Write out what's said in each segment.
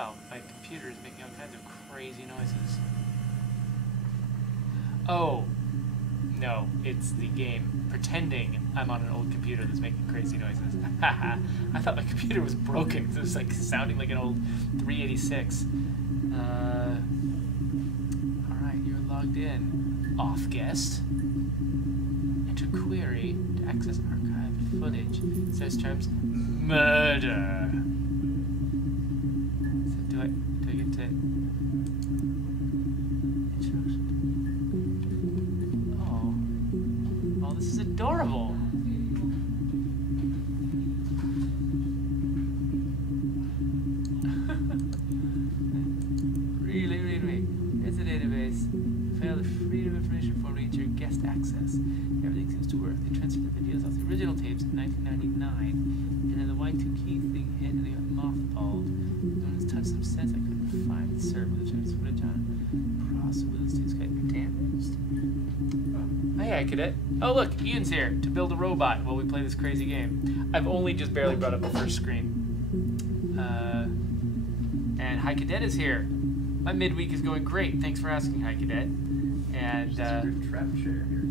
Wow, my computer is making all kinds of crazy noises. Oh, no, it's the game pretending I'm on an old computer that's making crazy noises. Haha, I thought my computer was broken because it was like sounding like an old 386. Alright, you're logged in. Off guest. Enter query to access archived footage. Says terms murder. So do I get to introduction? Oh, this is adorable. Read. It's a database. Fail the freedom of information form to get your guest access. Everything seems to work. They transferred the videos off the original tapes in 1999, and then the Y2K thing hit and they got mothballed. No one's touched them since. I couldn't find the server with the Chinese footage on it. Process Windows 2's got damaged. Oh yeah, cadet. Oh look, Ian's here to build a robot while we play this crazy game. I've only just barely brought up the first screen. And Hi Cadet is here. My midweek is going great. Thanks for asking, Hi Cadet. And trap chair here.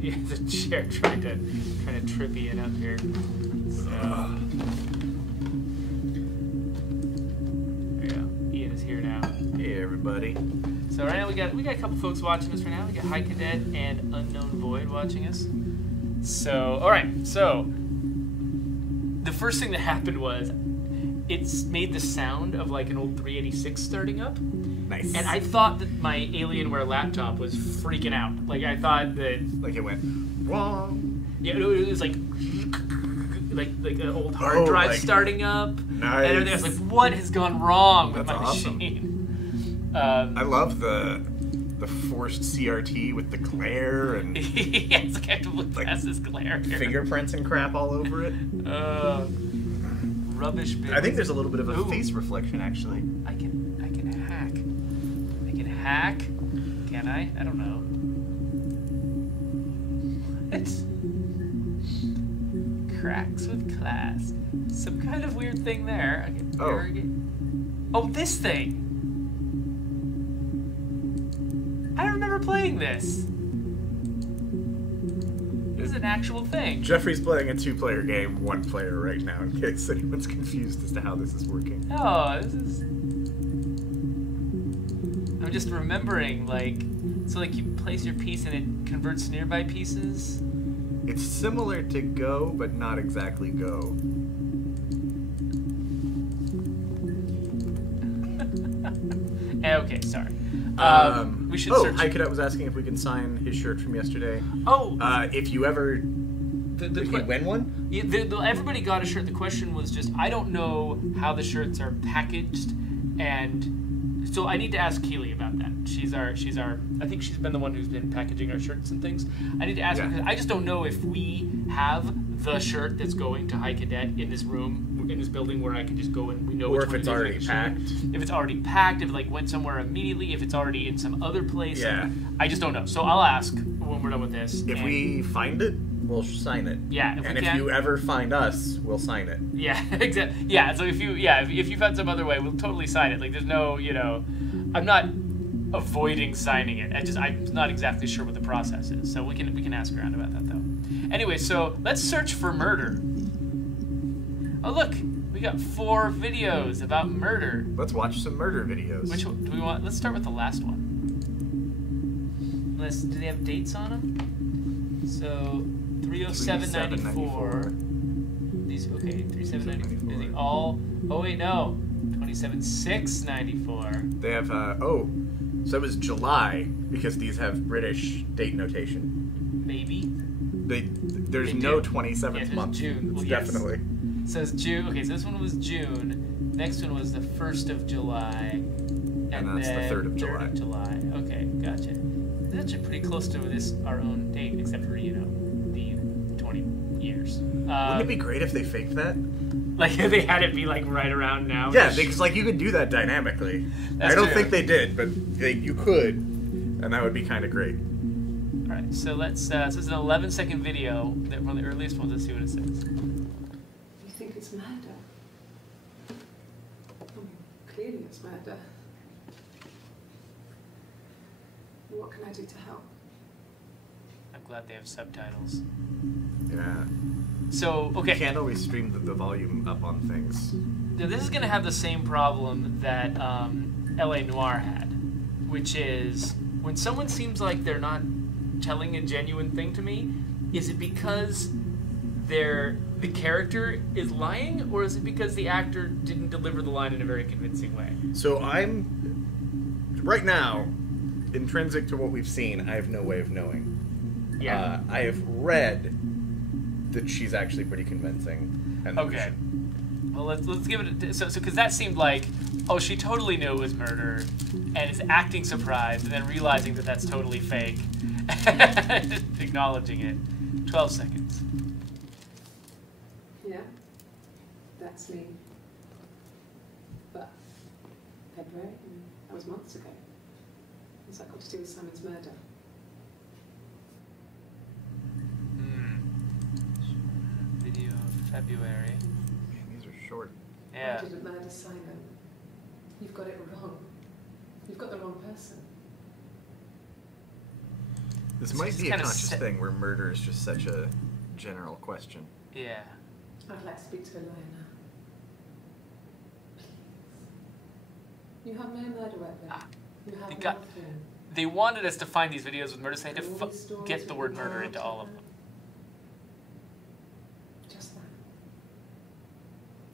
Yeah, the chair trying to trip Ian up here. So there you go. Ian is here now. Hey everybody. So right now we got a couple folks watching us right now. We got Hi Cadet and Unknown Void watching us. So alright, so the first thing that happened was it's made the sound of like an old 386 starting up. Nice. And I thought that my Alienware laptop was freaking out. Like I thought that like it went wrong. Yeah, it was like an old hard drive starting up. Nice. And everything. I was like, what has gone wrong with That's my awesome. machine? I love the forced CRT with the glare and Yeah, it's like I have to look past this glare here. fingerprints and crap all over it. Rubbish bin. I think there's a little bit of a face reflection actually. I can hack. I can hack. Can I? I don't know. What? Cracks with class. Some kind of weird thing there. I can Oh, this thing. I don't remember playing this. This is an actual thing. Geoffrey's playing a 2-player game, 1 player right now, in case anyone's confused as to how this is working. Oh, this is... I'm just remembering, like... So, like, you place your piece and it converts nearby pieces? It's similar to Go, but not exactly Go. Okay, sorry. We should search... Hi Cadet was asking if we can sign his shirt from yesterday. Oh! If you ever... Did he win one? Yeah, everybody got a shirt. The question was just, I don't know how the shirts are packaged, and so I need to ask Keely about that. She's our. I think she's been the one who's been packaging our shirts and things. I need to ask her because I just don't know if we have the shirt that's going to Hi Cadet in this room, in this building, where I can just go and we know. Or which if one it's it is, already packed. If it's already packed, if it like went somewhere immediately, if it's already in some other place. Yeah. I just don't know. So I'll ask when we're done with this. If we find it, we'll sign it. Yeah. If you ever find us, we'll sign it. Yeah, exactly. Yeah, so if you found some other way, we'll totally sign it. Like, there's no, I'm not avoiding signing it. I'm not exactly sure what the process is. So we can ask around about that though. Anyway, so let's search for murder. Oh look, we got 4 videos about murder. Let's watch some murder videos. Which one do we want? Let's start with the last one. Do they have dates on them? So 30794. These 30794. Are they all? Oh wait, no. 27694. They have so it was July because these have British date notation. Maybe. There's no 27th month. June. Well, Definitely. It says June. Okay, so this one was June. Next one was the 1st of July. And that's the 3rd of July. 3rd of July. Okay, gotcha. That's actually pretty close to our own date, except for, the 20 years. Wouldn't it be great if they faked that? Like, if they had it be, like, right around now? Yeah, because, like, you could do that dynamically. I don't think they did, but you could, and that would be kind of great. Alright, so let's, this is an 11-second video, one of the earliest ones. Let's see what it says. You think it's murder? clearly it's murder. What can I do to help? I'm glad they have subtitles. Yeah. So, okay. You can't always stream the volume up on things. Now, this is going to have the same problem that L.A. Noire had, which is when someone seems like they're not telling a genuine thing to me, is it because the character is lying, or is it because the actor didn't deliver the line in a very convincing way? So right now, intrinsic to what we've seen, I have no way of knowing. Yeah. I have read that she's actually pretty convincing. And okay. Well, let's give it a... So because that seemed like, oh, she totally knew it was murder, and is acting surprised, and then realizing that that's totally fake, acknowledging it. 12 seconds. Yeah, that's me. But February, that was months ago. What's that got to do with Simon's murder? Video of February. Man, these are short. Yeah. I didn't murder Simon. You've got it wrong. You've got the wrong person. This might be a conscious thing where murder is just such a general question. Yeah. I'd like to speak to a lawyer now. Please. You have no murder weapon. You have nothing. They wanted us to find these videos with murder, so they had to get the word murder into all of them. Just that.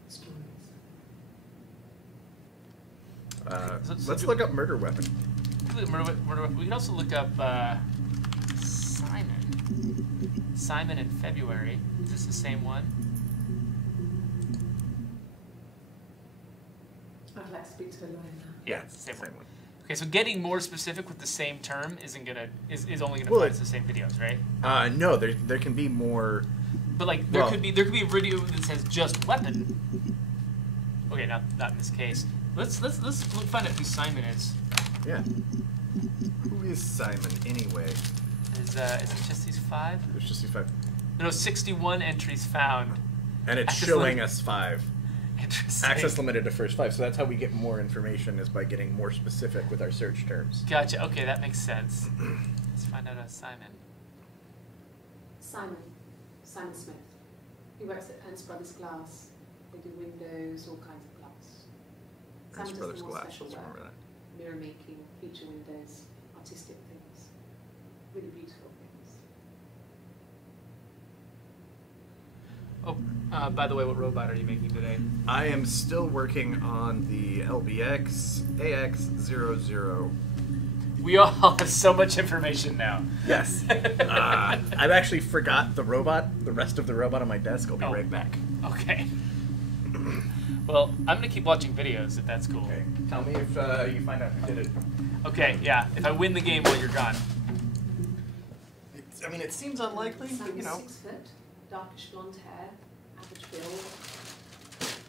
Stories. Let's look up murder weapon. We can also look up Simon. Simon in February. Is this the same one? I'd like to speak to a lawyer now. Yeah, it's the same one. Okay, so getting more specific with the same term is only gonna apply to the same videos, right? No, there can be more. But like there could be a video that says just weapon. Okay, not in this case. Let's find out who Simon is. Yeah. Who is Simon anyway? Is it just these 5? There's just these 5. No, 61 entries found. And it's showing us 5. Interesting. Access limited to first 5, so that's how we get more information, is by getting more specific with our search terms. Gotcha. Okay, that makes sense. Let's find out Simon. Simon Smith. He works at Ernst Brothers Glass. They do windows, all kinds of glass. Ernst Brothers Glass. Special Let's work. remember that. Mirror making, feature windows, artistic things, really beautiful things. Oh, by the way, what robot are you making today? I am still working on the LBX AX00. We all have so much information now. Yes. I've actually forgot the rest of the robot on my desk. I'll be right back. Okay. Well, I'm going to keep watching videos if that's cool. Okay. Tell me if you find out who did it. Okay, yeah. If I win the game while you're gone. It seems unlikely, but you know. 6 foot, darkish blonde hair, average build.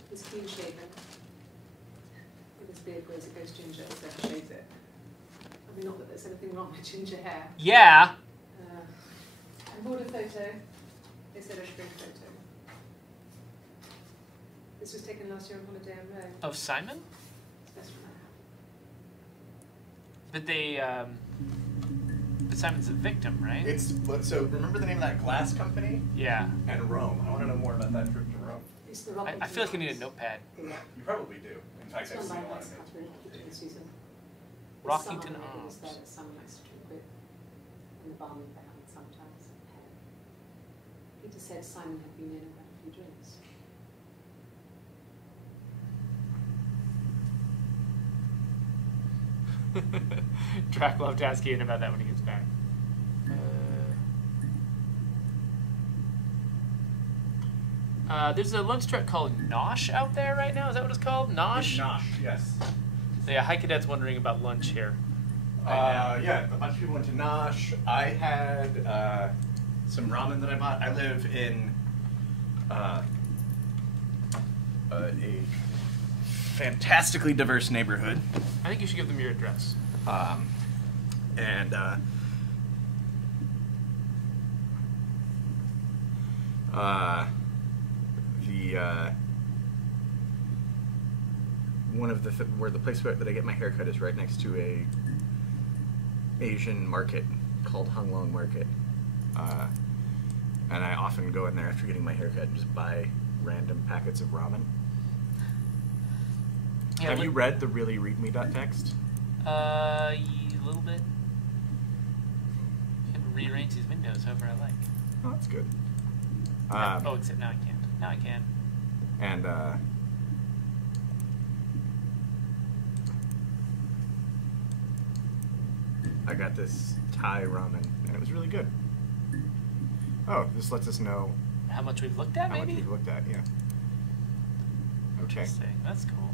He's clean shaven. With his beard grows, it goes ginger, so he shaves it. Not that there's anything wrong with ginger hair. Yeah. I bought a photo. They said I should bring a photo. This was taken last year on holiday in Rome. Of Simon? It's best from But but Simon's a victim, right? So remember the name of that glass company? Yeah. And Rome. I want to know more about that trip to Rome. It's the I feel like you need a notepad. You probably do. In fact, I've seen a lot of it. Rockington Arms. Arms. That someone likes to drink with, and the barman behind sometimes. Peter said Simon had been in and had a few drinks. Drac will have to ask Ian about that when he gets back. There's a lunch truck called Nosh out there right now. Is that what it's called? Nosh? Nosh, yes. So yeah, Hi Cadet's wondering about lunch here. Yeah, a bunch of people went to Nosh. I had some ramen that I bought. I live in a fantastically diverse neighborhood. I think you should give them your address. one of the where the place that I get my haircut is right next to a Asian market called Hung Lung Market, and I often go in there after getting my haircut and just buy random packets of ramen. Yeah, Have you read the really readme.txt? A little bit. I can rearrange these windows however I like. Oh, that's good. Oh, except now I can't. Now I can. And I got this Thai ramen, and it was really good. Oh, this lets us know How much we've looked at, how maybe? much we've looked at. Yeah. Okay. Interesting. That's cool.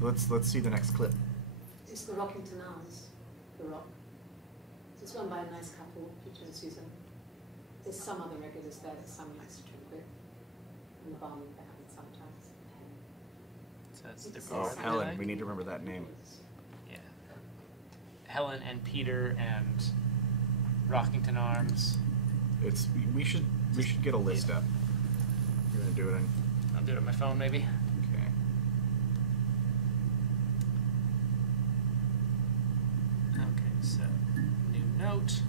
So let's see the next clip. It's the Rockington Arms, the Rock. It's run by a nice couple, Peter and Susan. There's some other regulars there that Sam likes to drink with, and the barmaid they have it sometimes. So that's It's the Oh, Sounds Helen, like. we need to remember that name. Yeah. Helen and Peter and Rockington Arms. It's we should get a list up. You're gonna do it on. I'll do it on my phone, maybe. Okay. Okay, so new note.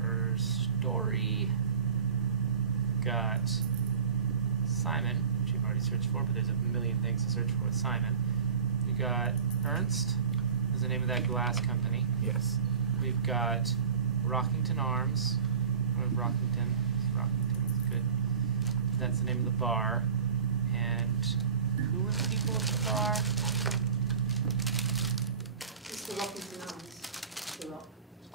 Her story got Simon, which you've already searched for, but there's a million things to search for with Simon. We got Ernst, is the name of that glass company. Yes. We've got Rockington Arms. Or Rockington. Rockington is good. That's the name of the bar. And who were the people at the bar? It's the Rockington Arms, the Rock.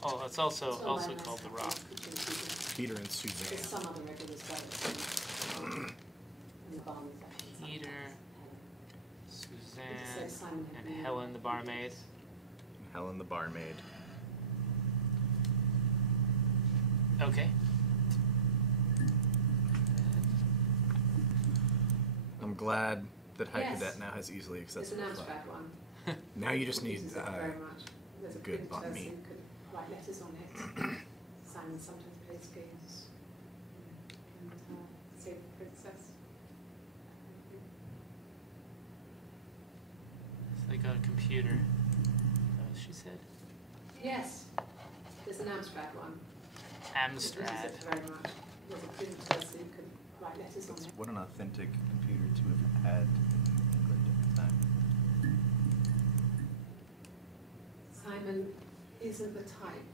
Oh, it's also It's run by a nice called the couple, Rock. Peter and Susan. Peter and There's Suzanne. some other regulars there that and the barmaid they have it Peter, sometimes. Suzanne, It says Simon had and been- Helen, the barmaid. Helen the barmaid. Okay. I'm glad that High Yes. Cadet now has easily There's an accessible flag. abstract one. Now you just need Uses it very much. There's a good printer, banh so mi. you could write letters on it. Simon sometimes plays games. And Save the Princess. So they got a computer. Is that what she said? Yes, there's an abstract one. It uses Amstrad. it very much. There's a printer, so you could write letters on it. What an authentic computer to have had in England at the time. Simon isn't the type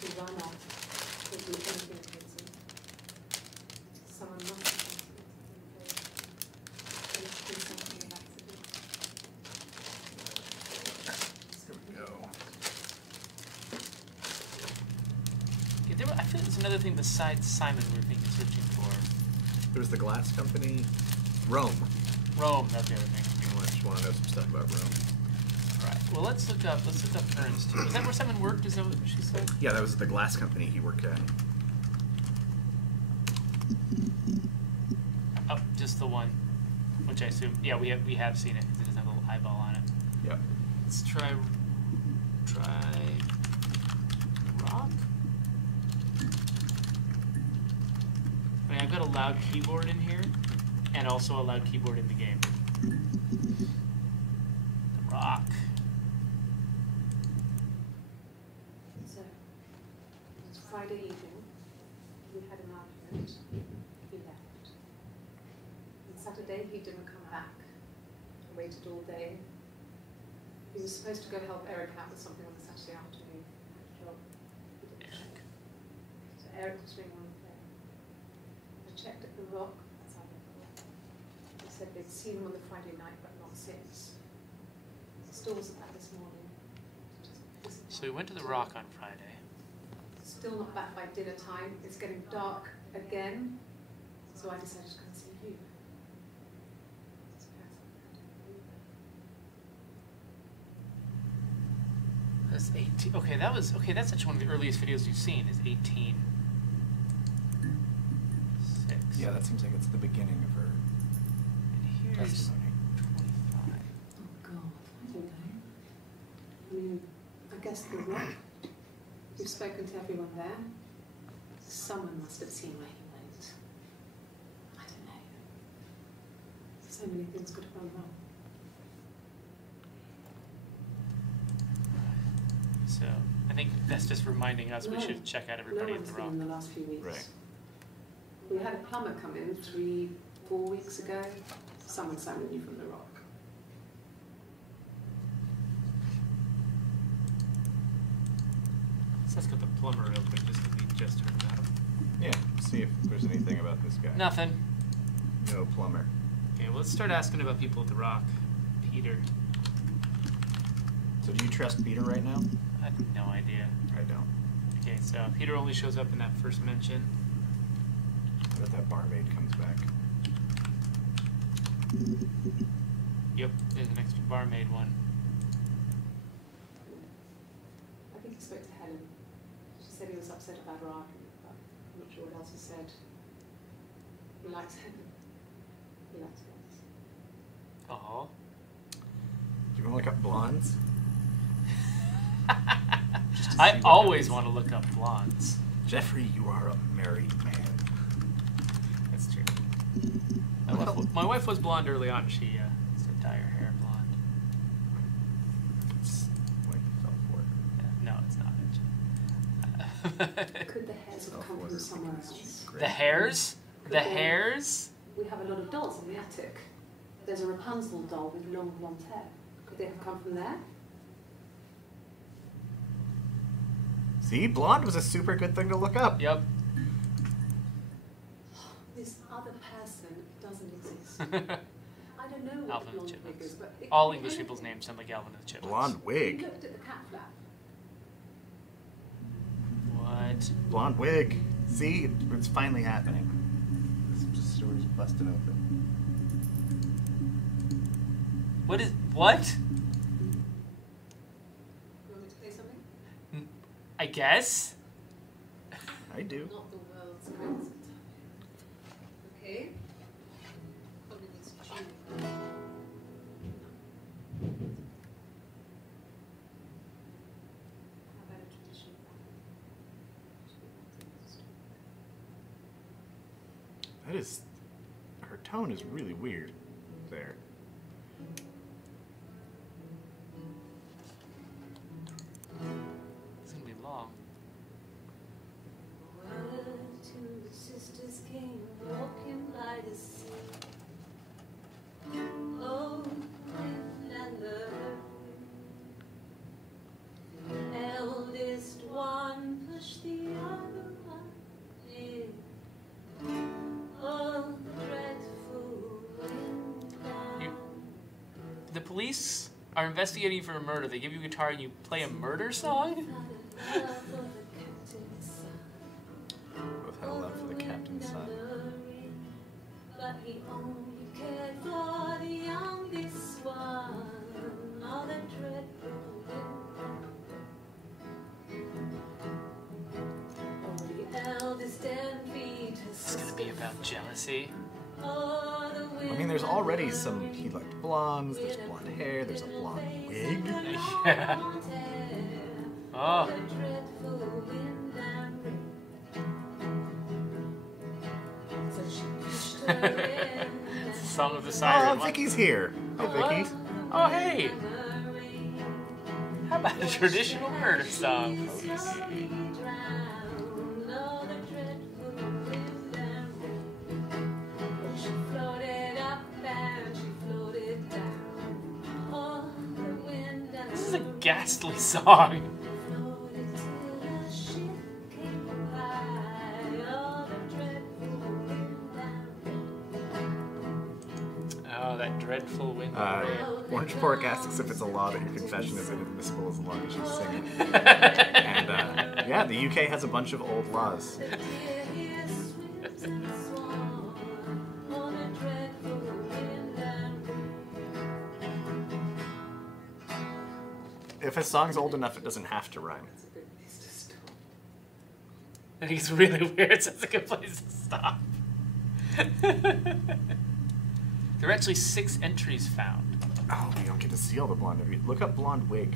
to run off or do anything crazy. Someone must have done something. There's been something of accident. Here we go. Yeah, I feel there's another thing besides Simon we're thinking searching for. There's the glass company, Rome. Rome, that's the other thing. I just want to know some stuff about Rome. Right. Well, let's look up Ernst. Is that where Simon worked? Is that what she said? Yeah, that was the glass company he worked at. Oh, just the one, which I assume. Yeah, we have seen it because it doesn't have a little eyeball on it. Yep. Let's try rock. I mean, I've got a loud keyboard in here, and also a loud keyboard in the game. The rock. So, it was Friday evening. We had an argument. He left. On Saturday, he didn't come back. I waited all day. He was supposed to go help Eric out with something on the Saturday afternoon. Had a job. He didn't check. So Eric was ringing on the phone. I checked at the Rock. That's how they call it. They said they'd seen him on the Friday night, but not since. The store was about this morning. So we went to the Rock on Friday. Still not back by dinner time. It's getting dark again. So I decided to go and see you. That's 18. Okay, that's actually one of the earliest videos you've seen. Is 18. 6. Yeah, that seems like it's the beginning of her And here's testimony. 25. Oh God, I don't know. I mean, I guess the Rock. You've spoken to everyone there. Someone must have seen where he went. I don't know. So many things could have gone wrong. So I think that's just reminding us we No. should check out everybody No at the one's Rock. been in the last few weeks. Right. We had a plumber come in 3-4 weeks ago. Someone summoned you from the Rock. So let's get the plumber real quick, just because we just heard about him. Yeah, see if there's anything about this guy. Nothing. No plumber. Okay, well, let's start asking about people at the Rock. Peter. So do you trust Peter right now? I have no idea. I don't. Okay, so Peter only shows up in that first mention. I bet that barmaid comes back. Yep, there's an extra barmaid one. I think he spoke to Helen. She said he was upset about Rock, but I'm not sure what else he said. He likes Helen. He likes girls. Oh. Do you want to look up blondes? I always want to look up blondes. Geoffrey, you are a married man. That's true. My wife was blonde early on. She used to dye her hair blonde. It's what you fell for. No, it's not. Could the hairs have come from somewhere else? The hairs? Could The they- hairs? We have a lot of dolls in the attic. There's a Rapunzel doll with long blonde hair. Could they have come from there? See, blonde was a super good thing to look up. Yep. This other person doesn't exist. I don't know what Alvin the and blonde Chipmunks. wig is, but it All could be English anything. people's names sound like Alvin and the Chipmunks. Blonde You wig. looked at the cat flap. What? Blonde wig. See, it's finally happening. This story's busting open. What is... What? You want me to play something? I guess? I do. Not the world's greatest guitar. Okay. Probably needs to tune. How about a traditional ballad? That is... Her tone is really weird there. It's gonna be long. Two sisters came walking by the sea. Oh, wind and the rain. The eldest one pushed the other one in. Oh, the dreadful wind down. The police are investigating you for a murder. They give you a guitar and you play a murder song? Both had a love for the captain's son. But he only cared for the youngest one. All the dreadful wind. The eldest envied his It's gonna be about jealousy. I mean, there's already some... He liked blondes, there's blonde hair, there's a blonde wig. Yeah. Oh. It's the song of the siren. Oh, Vicky's here. Hi, Vicky. Oh, hey. How about a traditional murder song? This is a ghastly song. Oh, that dreadful wind. Orange Pork asks if it's a law that your confession is inadmissible as long as you sing it. And, yeah, the UK has a bunch of old laws. If a song's old enough, it doesn't have to rhyme. I think it's really weird, so it's a good place to stop. There are actually 6 entries found. Oh, we don't get to see all the blonde. Look up blonde wig.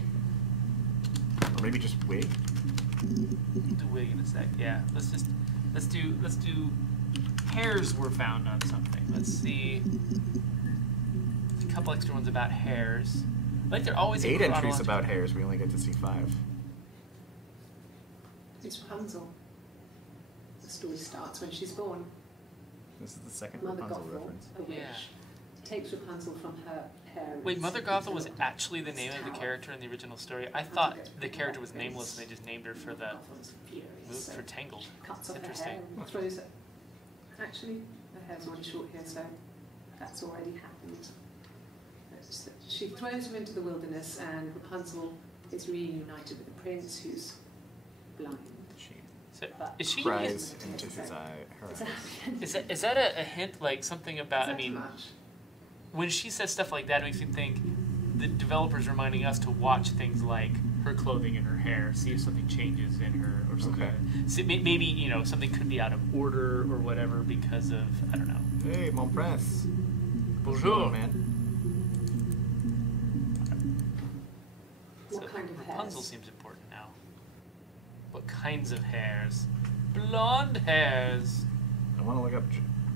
Or maybe just wig. We'll do wig in a sec. Yeah, let's do hairs were found on something. Let's see. There's a couple extra ones about hairs. Like they're always in 8 entries chronological- about hairs. We only get to see 5. It's Rapunzel. The story starts when she's born. This is the second Mother Rapunzel Gothel, reference. a witch, Yeah. takes Rapunzel from her parents. Wait, Mother Gothel was actually the name of the character in the original story? I thought the character was nameless and they just named her for the for Tangled. Cuts off Interesting. her hair and throws it. Actually, her hair's already short here, so that's already happened. She throws her into the wilderness, and Rapunzel is reunited with the prince, who's blind. She So, is she? cries into his eye. Her Is eyes. that, Is that a hint, like something about? I mean, when she says stuff like that, it makes me think the developers reminding us to watch things like her clothing and her hair, see if something changes in her or something. Okay. So maybe, you know, something could be out of order or whatever because of, I don't know. Hey, mon prince. Bonjour. man. What So kind of Rapunzel hairs? seems important now. What kinds of hairs? Blonde hairs. I want to look up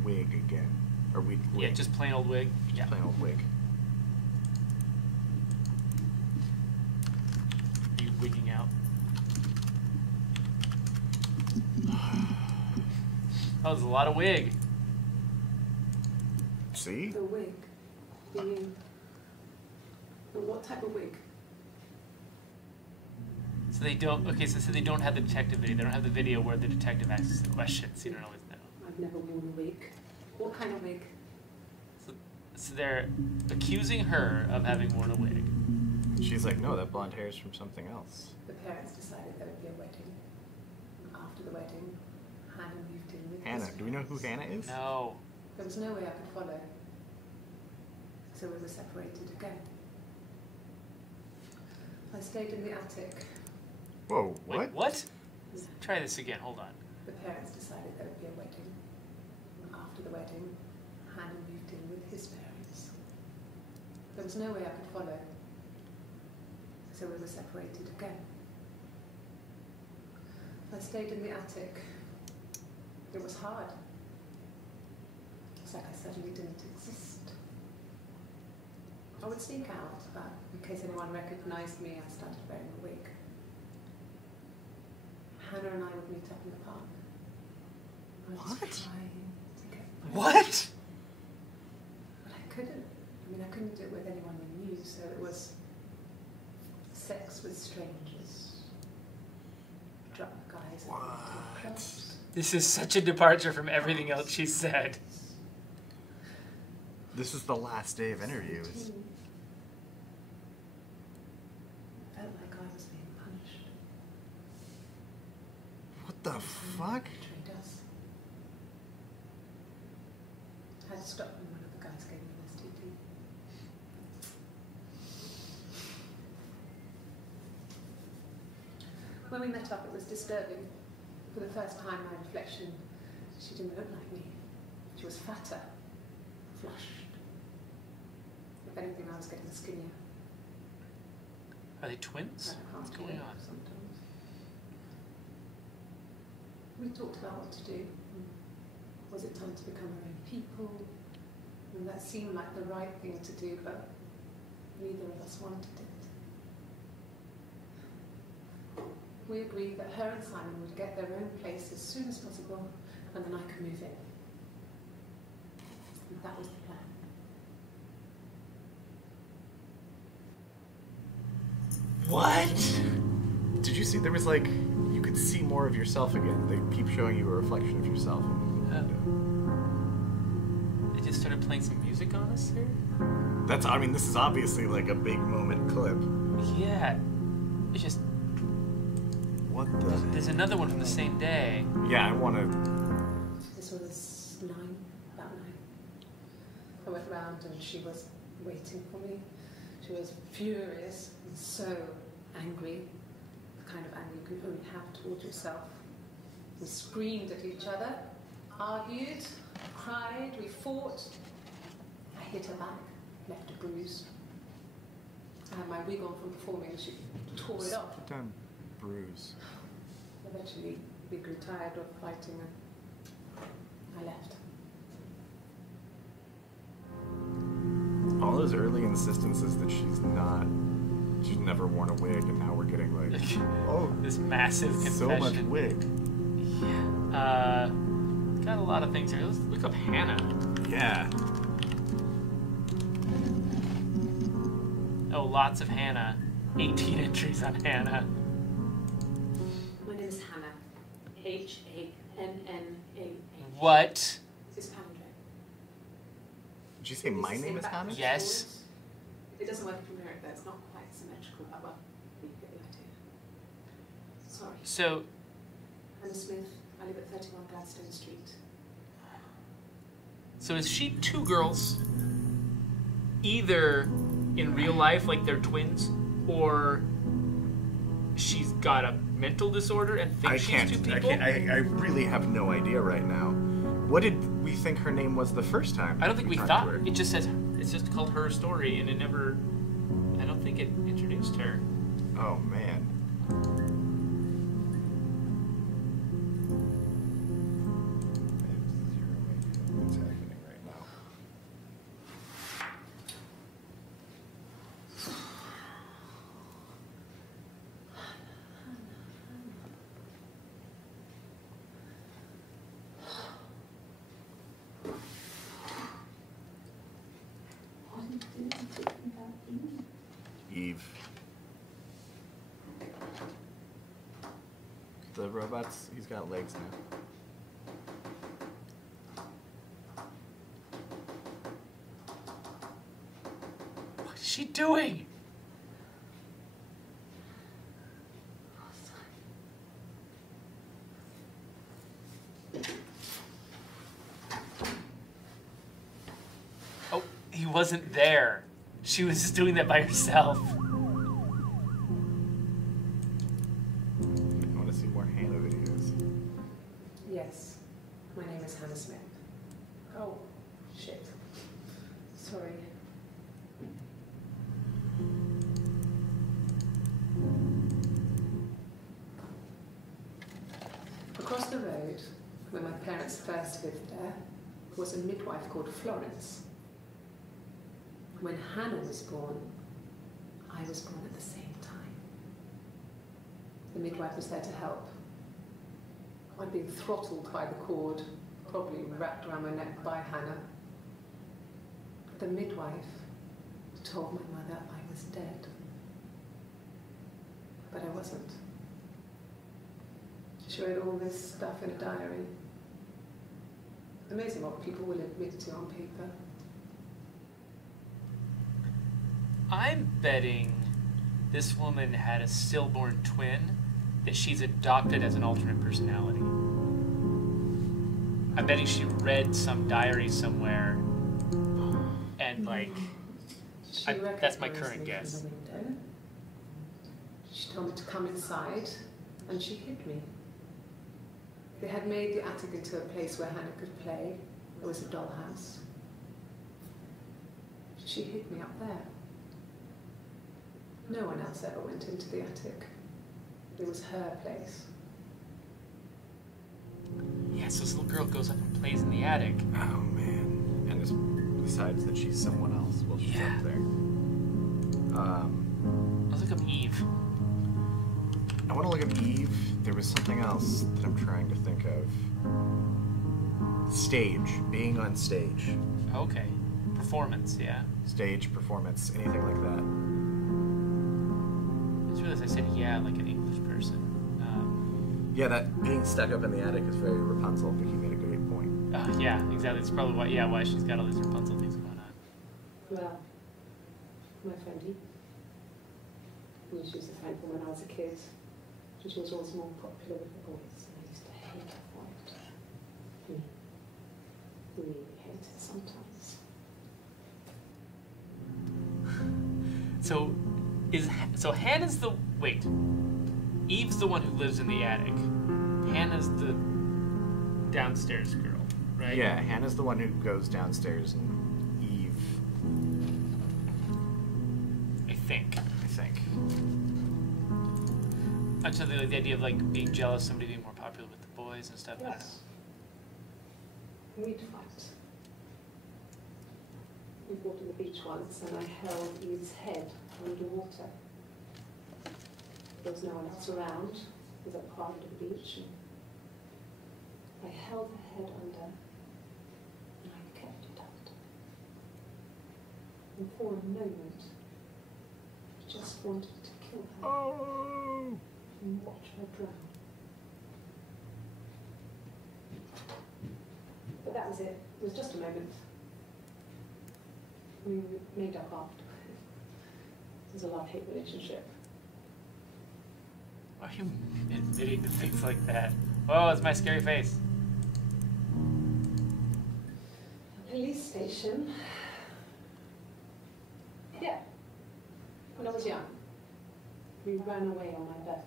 wig again. Or wig. Yeah, just plain old wig. Yeah. plain old wig. Are you wigging out? Oh, there's a lot of wig. See? The wig being. But what type of wig? So they don't. Okay, so they don't have the detective video. They don't have the video where the detective asks the questions. You don't always know. I've never worn a wig. What kind of wig? So they're accusing her of having worn a wig. She's like, no, that blonde hair is from something else. The parents decided there would be a wedding. After the wedding, Hannah moved in with Hannah. his Do we know who parents. Hannah is? No. There was no way I could follow. So we were separated again. I stayed in the attic. Whoa, Wait, what? what? Try this again. Hold on. The parents decided there would be a wedding. After the wedding, Hannah moved in with his parents. There was no way I could follow. So we were separated again. I stayed in the attic. It was hard. It's like I suddenly didn't exist. I would sneak out, but in case anyone recognized me, I started wearing a wig. Hannah and I would meet up in the park. I was What? trying to get What? But I couldn't. I mean, I couldn't do it with anyone we knew, so it was sex with strangers. Drunk guys. at What? clubs. This is such a departure from everything else she said. This is the last day of interviews. Felt like I was being punished. What the fuck? Betrayed us. I had to stop when one of the guys gave me an STD. When we met up, it was disturbing. For the first time, my reflection, she didn't look like me. She was fatter, flushed. If anything, I was getting skinnier. Are they twins? What's going on? Sometimes. We talked about what to do. Was it time to become our own people? And that seemed like the right thing to do, but neither of us wanted it. We agreed that her and Simon would get their own place as soon as possible, and then I could move in. And that was the plan. What? Did you see? There was like, you could see more of yourself again. They keep showing you a reflection of yourself. They just started playing some music on us here? That's, I mean, this is obviously like a big moment clip. Yeah. It's just, What the? there's another one from the same day. Yeah, I want to. This was about 9. I went round and she was waiting for me. She was furious and so angry, the kind of anger you can only have towards yourself. We screamed at each other, argued, cried, we fought. I hit her back, left a bruise. I had my wig on from performing, she tore it off. Put down bruise. Eventually, we grew tired of fighting and I left. All those early insistences that she's not She's never worn a wig, and now we're getting like, oh, this massive confession. so much wig. Yeah. Got a lot of things here. Let's look up Hannah. Yeah. Oh, lots of Hannah. 18 entries on Hannah. My name is Hannah. H-A-N-N-A-H. What? Is this Pandre? Did you say my name is Hannah? Yes. It doesn't work from here, though. It's not quite symmetrical. Well, you get the idea. Sorry. So, Hannah Smith. I live at 31 Gladstone Street. so is she two girls, either in real life, like they're twins, or she's got a mental disorder and thinks she's two people? I really have no idea right now. What did we think her name was the first time? I don't think we talked thought. to her? It just says, it's just called Her Story, and it never, I don't think it introduced her. Oh, man. I have zero idea what's happening right now. Eve. The robot's, he's got legs now. What's she doing? Oh, he wasn't there. She was just doing that by herself. I want to see more Hannah videos. Yes. My name is Hannah Smith. Oh, shit. Sorry. Across the road, where my parents first lived there, was a midwife called Florence. When Hannah was born, I was born at the same time. The midwife was there to help. I'd been throttled by the cord, probably wrapped around my neck by Hannah. The midwife told my mother I was dead. But I wasn't. She wrote all this stuff in a diary. Amazing what people will admit to on paper. I'm betting this woman had a stillborn twin that she's adopted as an alternate personality. I'm betting she read some diary somewhere and like, that's my current guess. She told me to come inside and she hid me. They had made the attic into a place where Hannah could play. There was a dollhouse. She hid me up there. No one else ever went into the attic. It was her place. Yes, this little girl goes up and plays in the attic. Oh, man. And decides that she's someone else while she's up there. Let's look up Eve. I want to look at Eve. There was something else that I'm trying to think of. Stage. Being on stage. Okay. Performance, yeah. Stage, performance, anything like that. I just realized I said yeah like an English person. Yeah, that being stuck up in the attic is very Rapunzel, but he made a great point. Yeah, exactly. It's probably why she's got all these Rapunzel things going on. Well, my friend Eve. She was a friend from when I was a kid. She was always more popular with the boys, and I used to hate her for it. Really hate it sometimes. So Hannah's the wait. Eve's the one who lives in the attic. Hannah's the downstairs girl, right? Yeah, Hannah's the one who goes downstairs, and Eve. I think. Until the idea of like being jealous, somebody being more popular with the boys and stuff. Yes. We'd fight. We fought on the beach once, and I held Eve's head underwater. There was no one else around. It was at the far end of the beach. And I held her head under, and I kept it out. And for a moment, I just wanted to kill her and watch her drown. But that was it. It was just a moment. We made up after. It was a love-hate relationship. Why are you admitting to things like that? Oh, it's my scary face. Police station. Yeah. When I was young, we ran away on my birthday.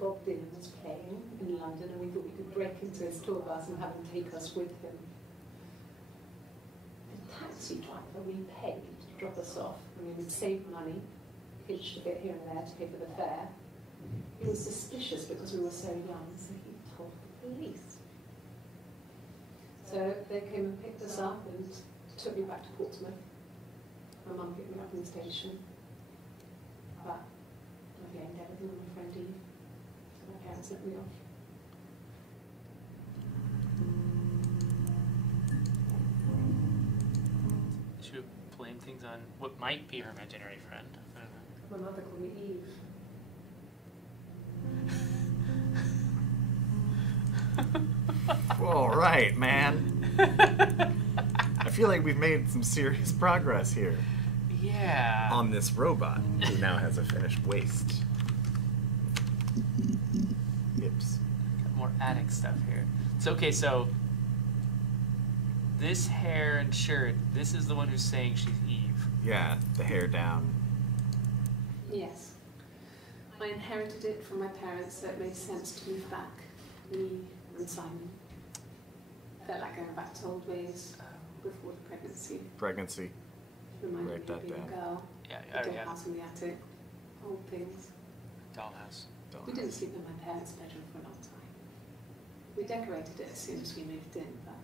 Bob Dylan was playing in London, and we thought we could break into his tour bus and have him take us with him. The taxi driver we paid to drop us off, and we would save money, pitched a bit here and there to pay for the fare. He was suspicious because we were so young, so he told the police. So they came and picked us up and took me back to Portsmouth. My mum picked me up in the station. But I blamed everything on my friend Eve. So my parents let me off. She would blame things on what might be her imaginary friend. I don't know. My mother called me Eve. All right, man. I feel like we've made some serious progress here. Yeah. On this robot, who now has a finished waist. Yips. Got more attic stuff here. So okay, so this hair and shirt, this is the one who's saying she's Eve. Yeah, the hair down. Yes. I inherited it from my parents, so it made sense to move back. Me and Simon. Felt like going back to old ways before the pregnancy. Pregnancy. Reminded Write me that of being down. a girl. Yeah, The yeah. dollhouse in the attic. Old things. Dollhouse. We didn't sleep in my parents' bedroom for a long time. We decorated it as soon as we moved in, but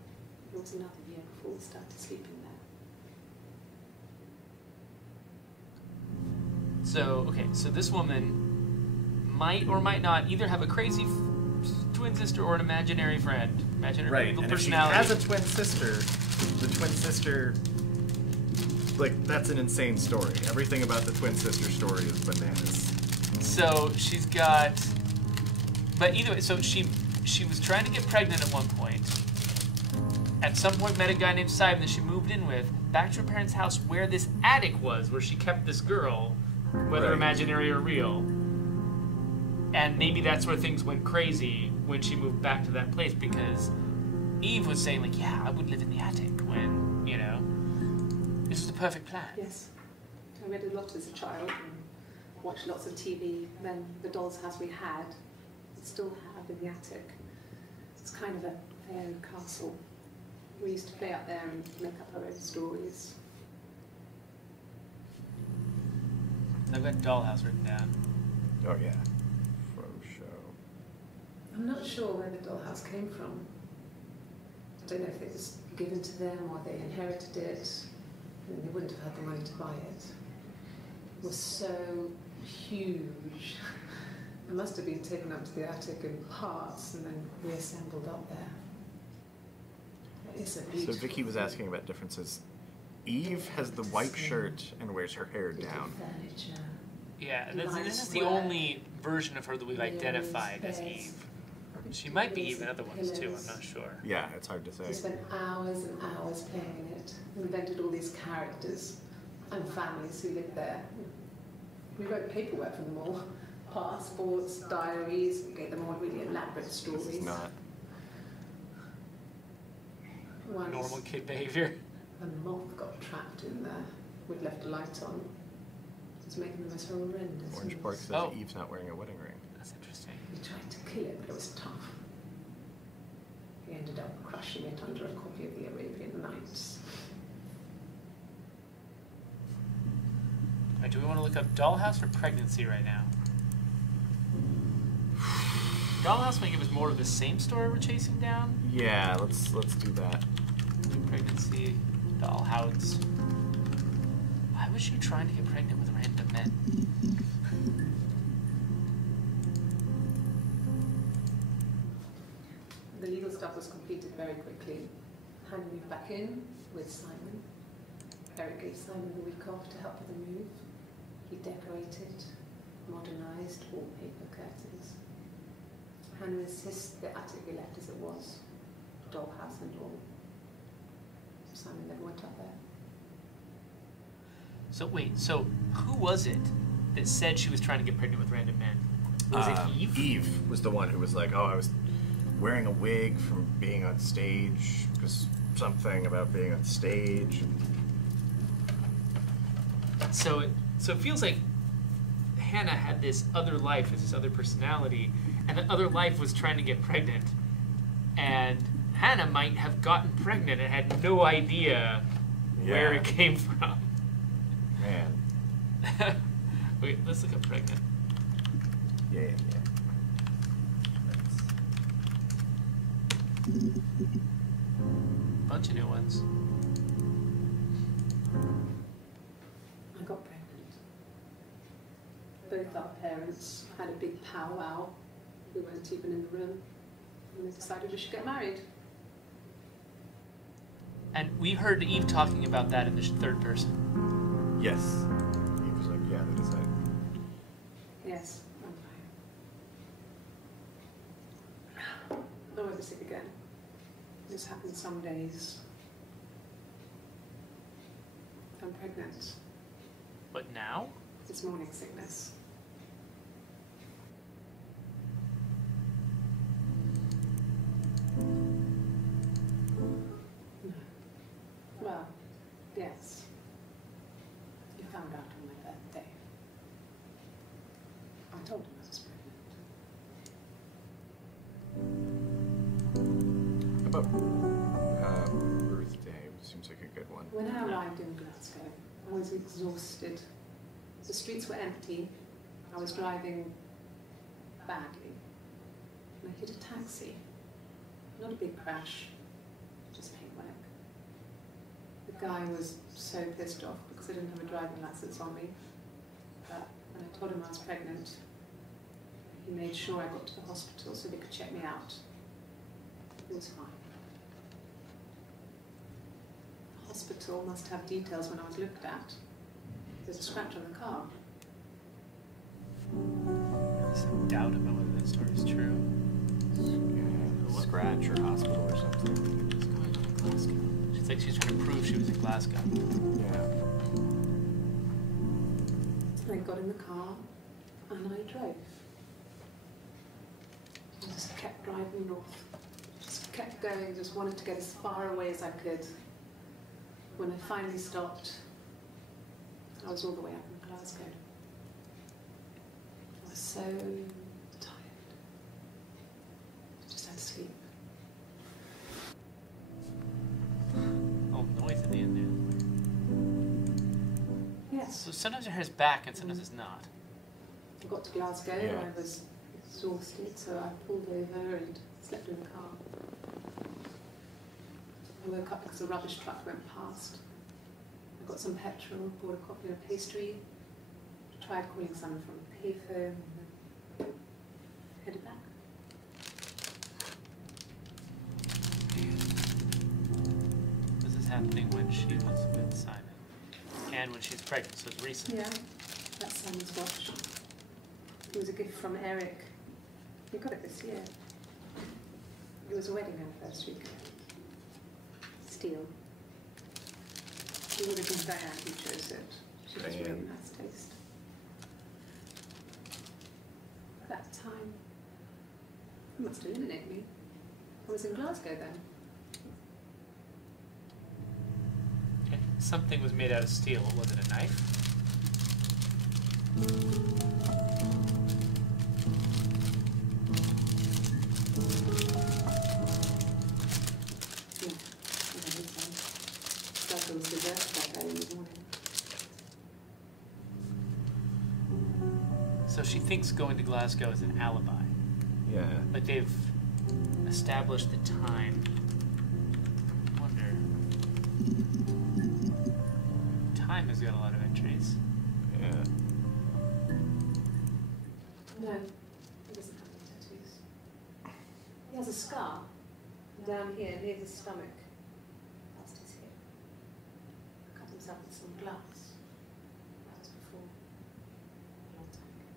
it was another year before we started sleeping there. So, okay, so this woman might or might not either have a crazy twin sister or an imaginary friend. Imaginary Right, evil and if she personality. has a twin sister, the twin sister, like, that's an insane story. Everything about the twin sister story is bananas. So she's got, but either way, so she was trying to get pregnant at one point. At some point met a guy named Simon that she moved in with, back to her parents' house where this attic was, where she kept this girl, whether Right. imaginary or real. And maybe that's where things went crazy when she moved back to that place, because Eve was saying, like, yeah, I would live in the attic when, you know, this was the perfect plan. Yes. I read a lot as a child and watched lots of TV. Then the doll's house we had, we still have in the attic. It's kind of a fairy castle. We used to play out there and make up our own stories. I've got Dollhouse written down. Oh, yeah. For show. I'm not sure where the dollhouse came from. I don't know if it was given to them or they inherited it. I mean, they wouldn't have had the money to buy it. It was so huge. It must have been taken up to the attic in parts and then reassembled up there. It's a So beautiful Vicky was asking about differences. Eve has the white shirt and wears her hair bit of down. furniture. Yeah, this Nice is the work. only version of her that we've identified as Yes. Eve. She might be Eve in other ones too, I'm not sure. Yeah, it's hard to We say. spent hours and hours playing in it. We invented all these characters and families who lived there. We wrote paperwork for them all. Passports, diaries, we gave them all really elaborate stories. This is not. Once Normal kid behavior. a moth got trapped in there. We'd left a light on. It was making the most horrendous Orange noise. Park says Oh. Eve's not wearing a wedding ring. That's interesting. We tried to kill it, but it was tough. We ended up crushing it under a copy of the Arabian Nights. Right, do we want to look up Dollhouse or pregnancy right now? Dollhouse might give us more of the same story we're chasing down. Yeah, let's do that. Pregnancy, Dollhouse. Why was she trying to get pregnant with random men? was completed very quickly. Hannah moved back in with Simon. Eric gave Simon the week off to help with the move. He decorated, modernised wallpaper, curtains. Hannah insists the attic be left as it was, dollhouse and all. Simon never went up there. So wait, so who was it that said she was trying to get pregnant with random men? Was it Eve? Eve was the one who was like, oh, I was wearing a wig from being on stage, because something about being on stage. So it feels like Hannah had this other life, this other personality, and the other life was trying to get pregnant. And Hannah might have gotten pregnant and had no idea where it came from. Man. Wait, let's look up pregnant. Yeah. Bunch of new ones. I got pregnant. Both our parents had a big powwow. We weren't even in the room. And they decided we should get married. And we heard Eve talking about that in the third person. Yes. He was like, yeah, they decided. Yes, I'm fine. I won't be sick again. This happens some days. I'm pregnant. But now? It's morning sickness. No. Well, yes. You found out on my birthday. I told him I was pregnant. How about birthday? Seems like a good one. When I arrived in Glasgow, I was exhausted. The streets were empty. I was driving badly. And I hit a taxi. Not a big crash, just paintwork. The guy was so pissed off because I didn't have a driving license on me. But when I told him I was pregnant, he made sure I got to the hospital so they could check me out. It was fine. The hospital must have details when I was looked at. There's a scratch on the car. There's some doubt about whether that story is true. Yeah, scratch or hospital or something. She's going to Glasgow. She's like she's trying to prove she was in Glasgow. Yeah. I got in the car and I drove. I just kept driving north. Just kept going, just wanted to get as far away as I could. When I finally stopped, I was all the way up in Glasgow. I was so tired. I just had to sleep. Oh, noise at the end there. Yes. So sometimes her hair's back and sometimes it's not. I got to Glasgow, Yeah. I was exhausted, so I pulled over and slept in the car. I woke up because a rubbish truck went past. I got some petrol, bought a coffee and a pastry, tried calling someone from a payphone, and then headed back. This is happening when she was with Simon. And when she's pregnant, so it's recent. Yeah, that's Simon's watch. It was a gift from Eric. He got it this year. It was a wedding anniversary gift. Steel. It would have been Diane who chose it. She has really nice taste. At that time, it must eliminate me. I was in Glasgow then. And something was made out of steel. Was it a knife? Yeah, Glasgow was deserted that early in the morning. So she thinks going to Glasgow is an alibi. Yeah. Like they've established the time. I wonder. Time has got a lot of entries. Yeah. No, he doesn't have any tattoos. He has a scar, Down here, near the stomach, past his hip. Cut himself with some glass. That was before, a long time ago.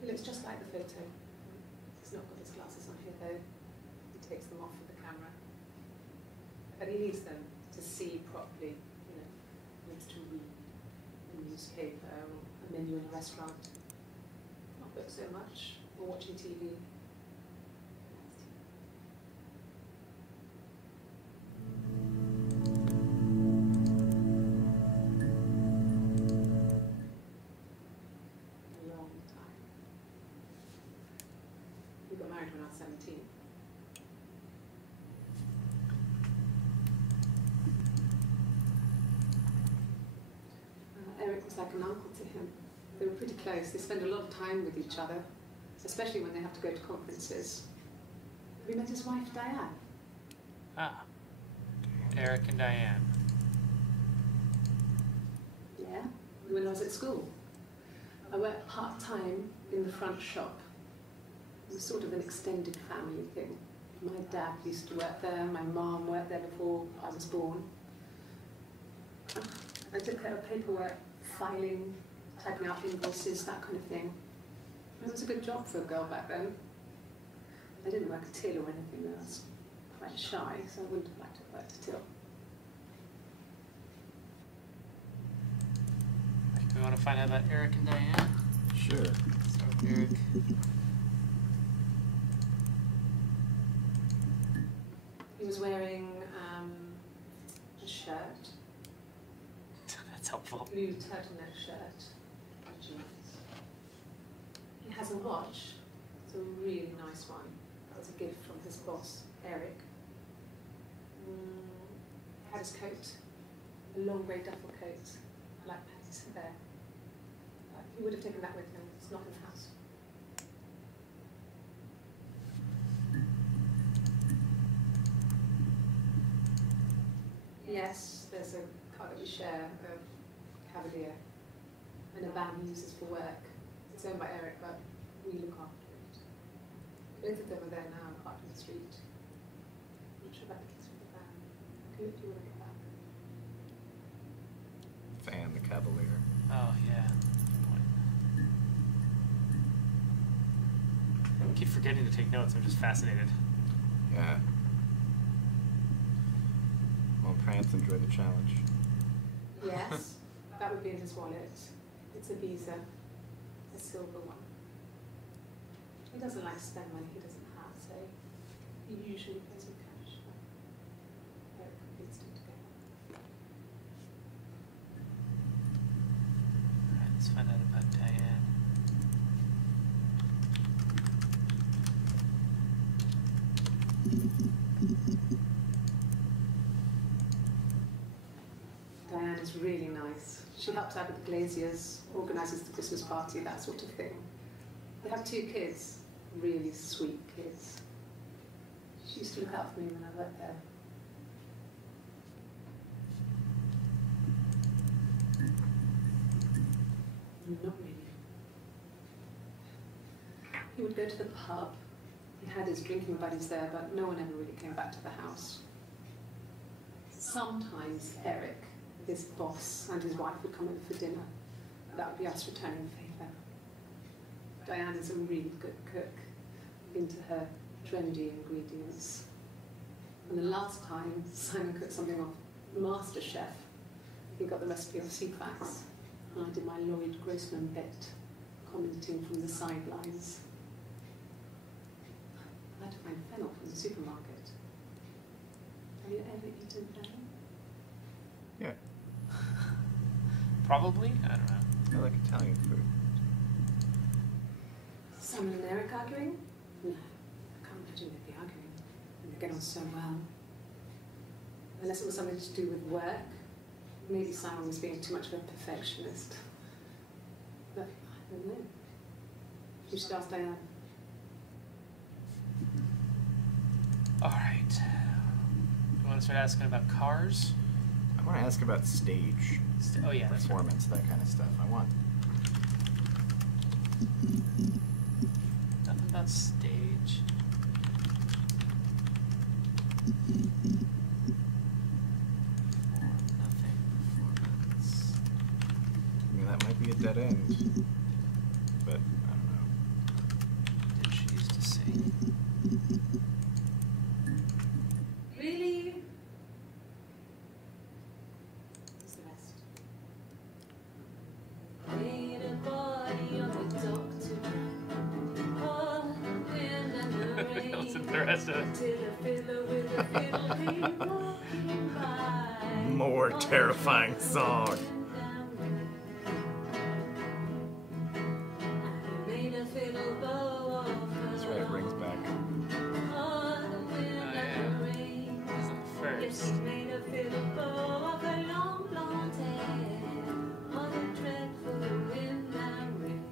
He looks just like the photo. He's not got his glasses on here though. He takes them off with the camera. But he needs them to see properly, you know, needs to read a newspaper or a menu in a restaurant. Not book so much, or watching TV. A long time. We got married when I was 17. Eric was like an uncle to him. They were pretty close. They spend a lot of time with each other, especially when they have to go to conferences. Have you met his wife, Diane? Ah. Eric and Diane. Yeah, when I was at school. I worked part-time in the front shop. It was sort of an extended family thing. My dad used to work there, my mum worked there before I was born. I took care of paperwork, filing, typing out invoices, that kind of thing. It was a good job for a girl back then. I didn't work a till or anything. I was quite shy, so I wouldn't have liked to work a till. We want to find out about Eric and Diane? Sure. So Eric. He was wearing a shirt, That's helpful. blue turtleneck shirt, and jeans. He has a watch. It's a really nice one. That was a gift from his boss, Eric. Had his coat, a long grey duffel coat, like Patty's hair. He would have taken that with him. It's not in the house. Yes, there's a car that we share, a Cavalier, and a van he uses for work. It's owned by Eric, but we look after it. Both of them are there now, parked in the street. I'm not sure about the kids with the van. Good, do you want to get back? Fan the Cavalier. Oh, yeah. Good point. I keep forgetting to take notes. I'm just fascinated. Yeah. Well, Prance, enjoy the challenge. Yes, that would be in his wallet. It's a Visa, a silver one. He doesn't like to spend money he doesn't have, so he usually pays with cash. Eric completes it together. Alright, let's find out about Diane. Diane is really nice. She helps out with the glaziers, organises the Christmas party, that sort of thing. They have 2 kids, really sweet kids. She used to look out for me when I worked there. Not really. He would go to the pub. He had his drinking buddies there, but no one ever really came back to the house. Sometimes Eric, his boss, and his wife would come over for dinner. That would be us returning the favour. Diane is a really good cook, into her trendy ingredients. And the last time Simon cooked something off MasterChef, he got the recipe off CPAX, and I did my Lloyd Grossman bit, commenting from the sidelines. I had to find fennel from the supermarket. Have you ever eaten fennel? Yeah. Probably? I don't know. I like Italian food. Simon and Eric arguing? No, I can't imagine they'd be arguing. And they get on so well. Unless it was something to do with work. Maybe Simon was being too much of a perfectionist. But I don't know. You should ask Diane. Alright. You want to start asking about cars? I want to ask about stage Oh, yeah, that's right. performance, that kind of stuff. I want. Nothing about stage. Nothing performance. I mean, that might be a dead end, but I don't know. Did she used to sing? Really? What's the rest? Made a body of a doctor. All the wind and the rain. Listen to the rest of it. Till a fiddler with a fiddle came walking by. More terrifying song. Made a fiddle bow of her. That's right, it rings back. All the wind Oh, and yeah. the rain. This is the Yes, first. he made a fiddle bow of her long blonde hair. On the dreadful wind and rain.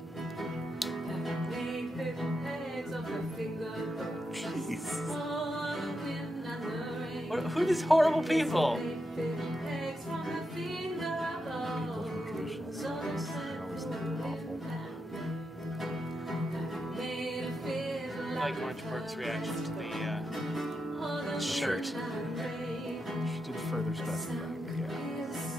And he made little pegs of her finger bows. Jeez. All the wind and the rain. Who are these horrible people? Made little pegs from her finger bows. All the wind and rain. And he made a fiddle I like Orange Burke's reaction to the all the shirt. wind and rain. She did further specify, but yeah. Best.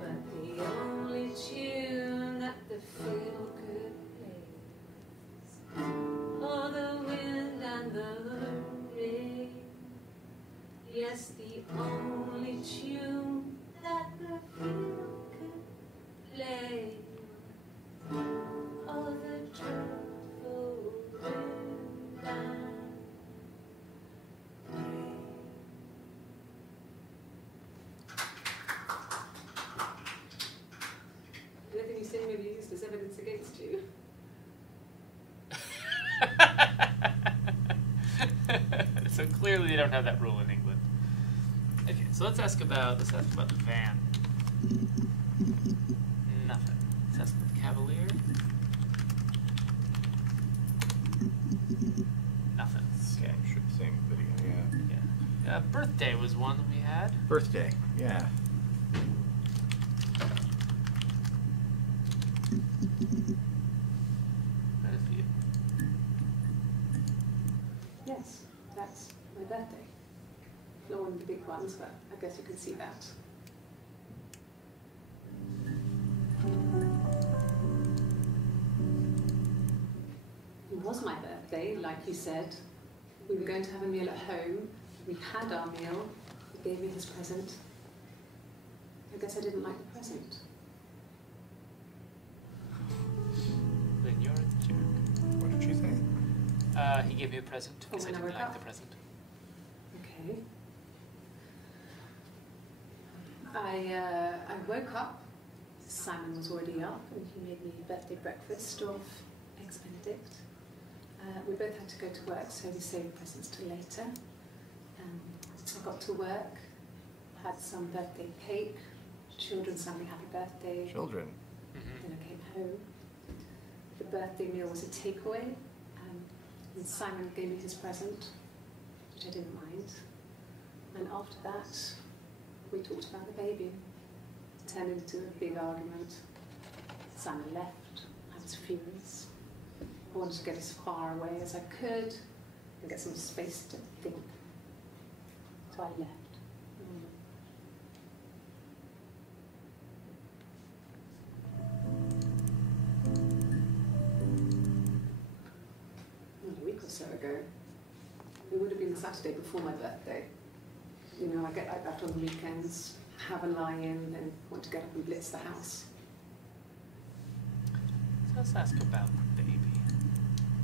But the only tune that the fiddle could play was the wind and the rain. Yes, the only tune that the fiddle could play. All the dreadful wind and rain. Anything you say may be used as evidence against you. So clearly they don't have that rule in England. Okay, so let's ask about the van. Nothing. Let's ask about the Cavalier. Nothing. Okay. Same video, yeah. Yeah. Birthday was one that we had. Birthday, yeah. Quite a few. Yes, that's my birthday. Not one of the big ones, but I guess you can see that. It was my birthday, like you said. We were going to have a meal at home. We had our meal. He gave me his present. I guess I didn't like the present. Then you're a jerk. What did she say? He gave me a present because I when I didn't woke like up. the present. Okay. I woke up. Simon was already up, and he made me birthday breakfast of eggs Benedict. We both had to go to work, so we saved presents till later. I got to work, had some birthday cake. Children sang me happy birthday. Children. Mm-hmm. Then I came home. The birthday meal was a takeaway, and Simon gave me his present, which I didn't mind. And after that, we talked about the baby. It turned into a big argument. Simon left. I was furious. I wanted to get as far away as I could and get some space to think. So I left. A week or so ago, it would have been the Saturday before my birthday. You know, I get like that on the weekends, have a lie-in, then want to get up and blitz the house. So let's ask about the baby.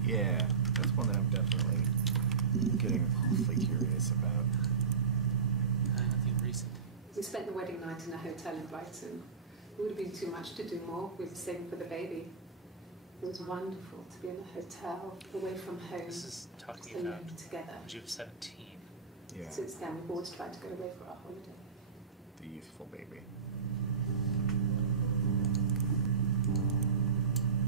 Yeah, that's one that I'm definitely getting awfully curious about. Nothing recent. We spent the wedding night in a hotel in Brighton. It would have been too much to do more. We were saving for the baby. It was wonderful to be in a hotel, away from home, This is talking alone about together. when she was 17. Yeah, Since then, we've always tried to go away for our holiday. the youthful baby.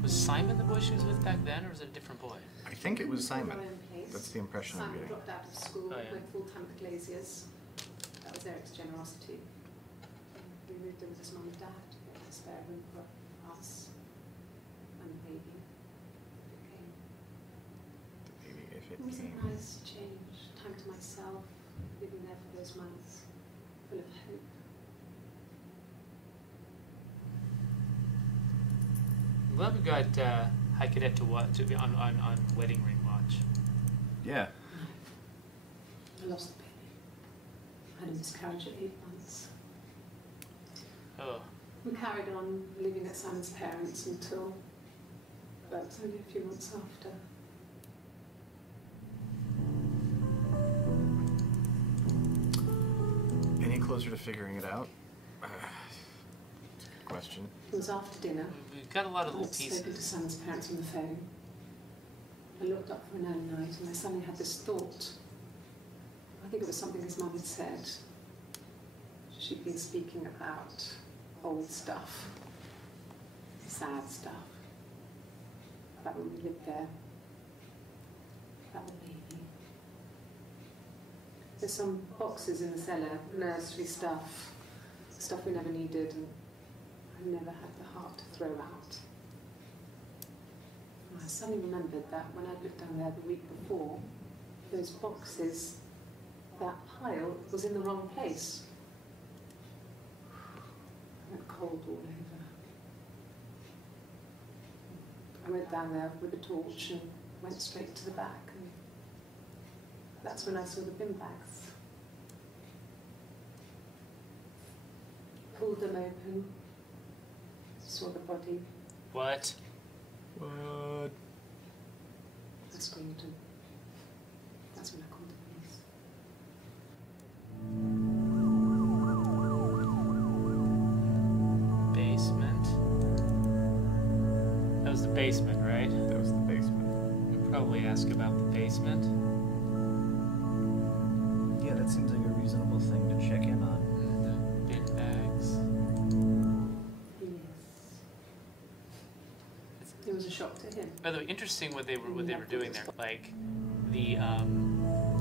Was Simon the boy she was with back then, or was it a different boy? I think it was Simon. Our own place. That's the impression I'm Simon getting. dropped out of school, Oh, yeah. went full-time at Glaziers. That was Eric's generosity. We moved in with his mum and dad to get a spare room for us. baby. It came. The baby, if it It was came. a nice change, time to myself, living there for those months, full of hope. Well, we got High Cadet to watch on wedding ring watch. Yeah. I lost the baby. I had a miscarriage at 8 months. Oh. We carried on living at Simon's parents until about only a few months after. Any closer to figuring it out? Question. It was after dinner. We've got a lot of I little had spoken to pieces. Simon's parents on the phone. I looked up for an early night and I suddenly had this thought. I think it was something his mum had said. She'd been speaking about old stuff, sad stuff, about when we lived there, about the baby. There's some boxes in the cellar, nursery stuff, stuff we never needed and I never had the heart to throw out. And I suddenly remembered that when I'd lived down there the week before, those boxes, that pile was in the wrong place. I went cold all over. I went down there with a torch and went straight to the back. And that's when I saw the bin bags. Pulled them open, saw the body. What? What? I screamed and that's when I called the police. Basement. That was the basement, right? That was the basement. We'd probably ask about the basement. Yeah, that seems like a reasonable thing to check in on. The bin bags. Yes. It was a shock to him. By the way, interesting what they were doing there. Like the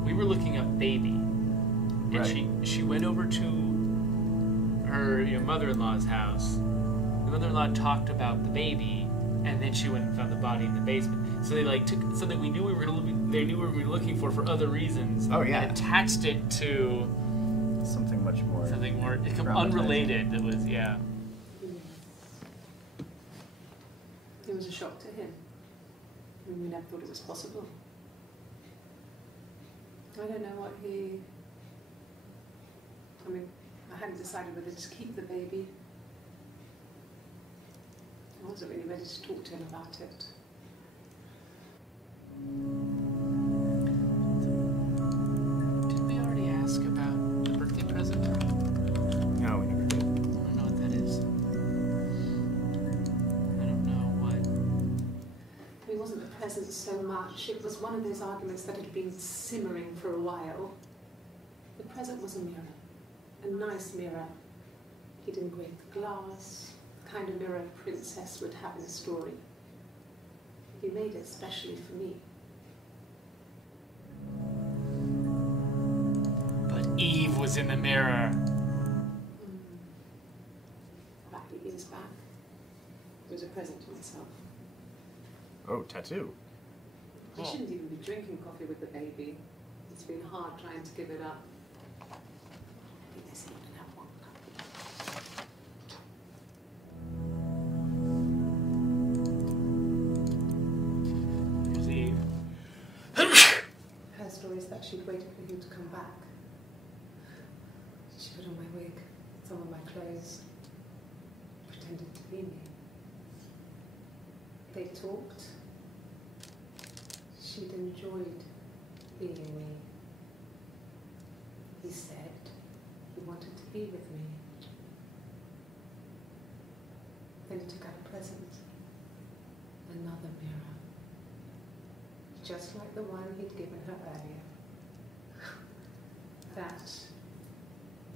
we were looking up baby, and Right. she went over to her mother-in-law's house. The mother-in-law talked about the baby, and then she went and found the body in the basement. So they like took something we knew we were they knew we were looking for other reasons. Oh, yeah. And attached it to Something much more. something more Traumatizing. unrelated. That was Yes. It was a shock to him. I mean, we never thought it was possible. I don't know what he... I mean, I hadn't decided whether to keep the baby. I wasn't really ready to talk to him about it. Did we already ask about the birthday present? No, we never did. I don't know what that is. I don't know what. It wasn't the present so much. It was one of those arguments that had been simmering for a while. The present was a mirror. A nice mirror. He'd engraved the glass, the kind of mirror a princess would have in a story. He made it specially for me. But Eve was in the mirror. About 8 years back, it was a present to myself. Oh, tattoo. I shouldn't even be drinking coffee with the baby. It's been hard trying to give it up. I think they said you can have one cup. Here's Eve. Her story is that she'd waited for him to come back. She put on my wig, some of my clothes, pretended to be me. They talked. She'd enjoyed being me. He said he wanted to be with me. Then he took out a present. Another mirror. Just like the one he'd given her earlier. That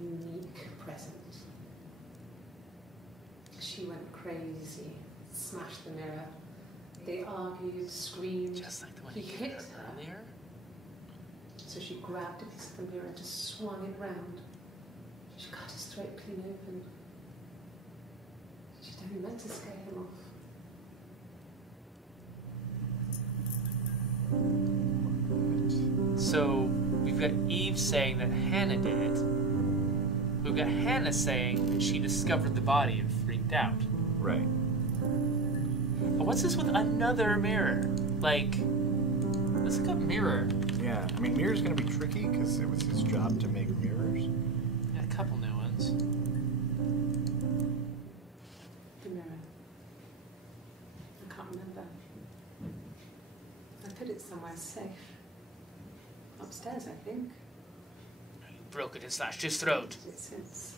unique present. She went crazy, smashed the mirror. They argued, screamed. Just like the one He you hit hit her. earlier. So she grabbed a piece of the mirror and just swung it round. She cut his throat clean open. She'd only meant to scare him off. So we've got Eve saying that Hannah did it. We've got Hannah saying that she discovered the body and freaked out. Right. But what's this with another mirror? Like, let's look up mirror. Yeah, I mean, mirror's gonna be tricky because it was his job to make mirrors. Got a couple new ones. The mirror. I can't remember. I put it somewhere safe. Upstairs, I think. You broke it and slashed his throat. Is it since?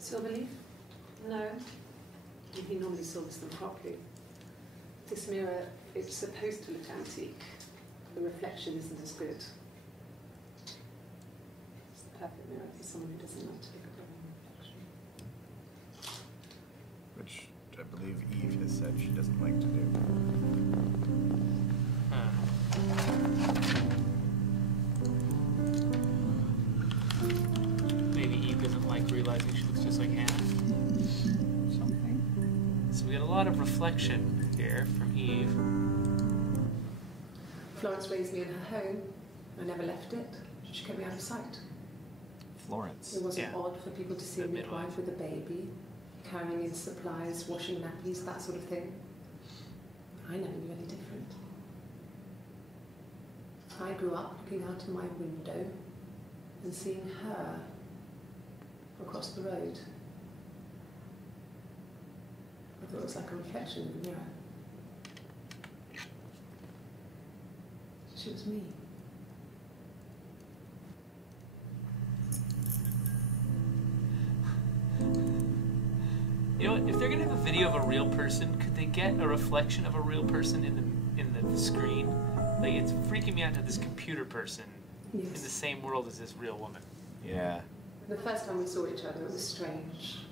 Silverleaf? No. He normally silvers them properly. This mirror, it's supposed to look antique. The reflection isn't as good. It's the perfect mirror for someone who doesn't like to look at their own reflection. Which I believe Eve has said she doesn't like to do. Maybe Eve doesn't like realizing she looks just like Hannah. Something. So we got a lot of reflection here from Eve. Florence raised me in her home. I never left it. She kept me out of sight. Florence. It wasn't Yeah. odd for people to see a The midwife. midwife with a baby, carrying in supplies, washing nappies, that sort of thing. I never knew any different. I grew up looking out of my window and seeing her across the road. I thought it was like a reflection in the mirror. She was me. You know what? If they're gonna have a video of a real person, could they get a reflection of a real person in the screen? Like, it's freaking me out to have this computer person in the Yes. same world as this real woman. Yeah. The first time we saw each other, it was strange.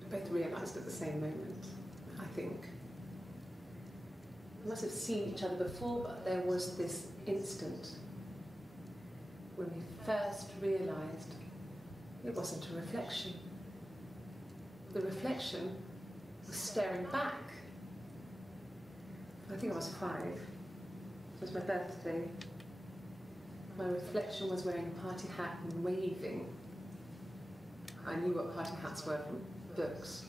We both realised at the same moment, I think. We must have seen each other before, but there was this instant when we first realised it wasn't a reflection. The reflection was staring back. I think I was 5. It was my birthday. My reflection was wearing a party hat and waving. I knew what party hats were from books.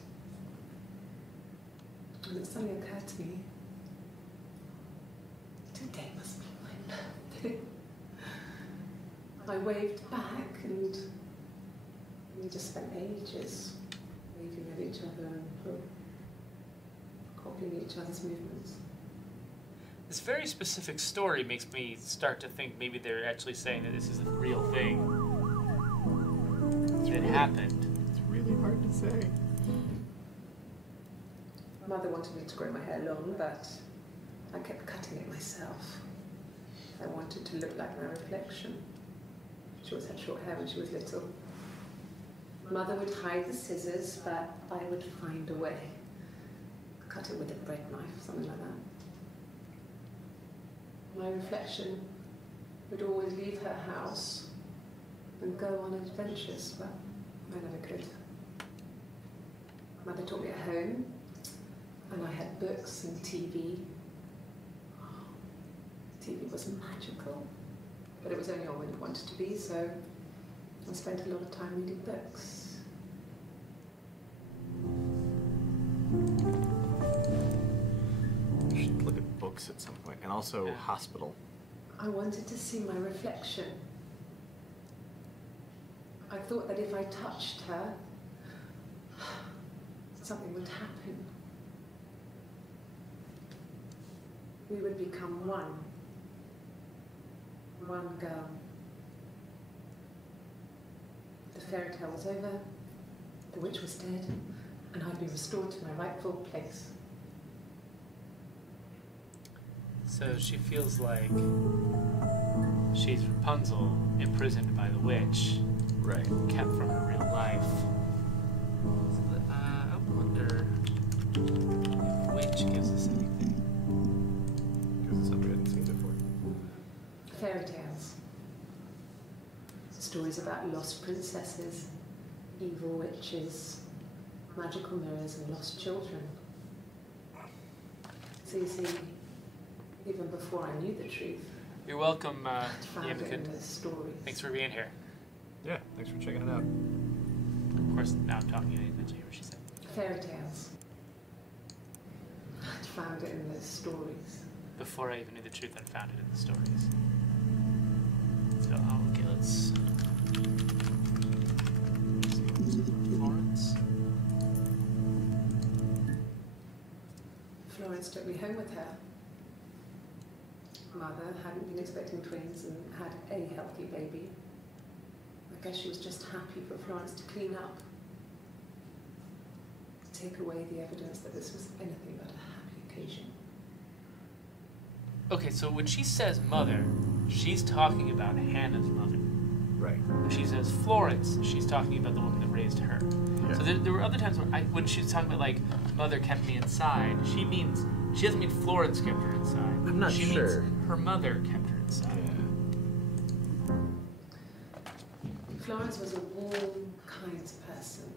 And it suddenly occurred to me, today must be my birthday. I waved back and we just spent ages waving at each other and copying each other's movements. This very specific story makes me start to think maybe they're actually saying that this is a real thing that happened. It's really hard to say. Mother wanted me to grow my hair long, but I kept cutting it myself. I wanted to look like my reflection. She always had short hair when she was little. Mother would hide the scissors, but I would find a way. Cut it with a bread knife, something like that. My reflection would always leave her house and go on adventures, but I never could. Mother taught me at home, and I had books and TV. TV was magical, but it was only on when it wanted to be, so I spent a lot of time reading books. We should look at books at some point, and also Yeah. hospital. I wanted to see my reflection. I thought that if I touched her, something would happen. We would become one. One girl. The fairy tale was over, the witch was dead, and I'd be restored to my rightful place. So she feels like she's Rapunzel, imprisoned by the witch, Right. kept from her real life. So I wonder if witch gives us anything. Because it's something we hadn't seen before. Fairy tales. Stories about lost princesses, evil witches, magical mirrors and lost children. So you see, even before I knew the truth, You're welcome, I found it in Yamkut. the stories. Thanks for being here. Yeah, thanks for checking it out. Of course, now I'm talking to you. Did you hear what she said? Fairy tales. I found it in the stories. Before I even knew the truth, I found it in the stories. So, okay, let's see what this is on Florence. Florence took me home with her. Mother hadn't been expecting twins and had a healthy baby. I guess she was just happy for Florence to clean up. To take away the evidence that this was anything but a happy occasion. Okay, so when she says mother, she's talking about Hannah's mother. Right. When she says Florence, she's talking about the woman that raised her. Yeah. So there were other times when she was talking about like mother kept me inside, she doesn't mean Florence kept her inside. I'm not she sure. means her mother kept her inside. Yeah. Florence was a warm, kind person.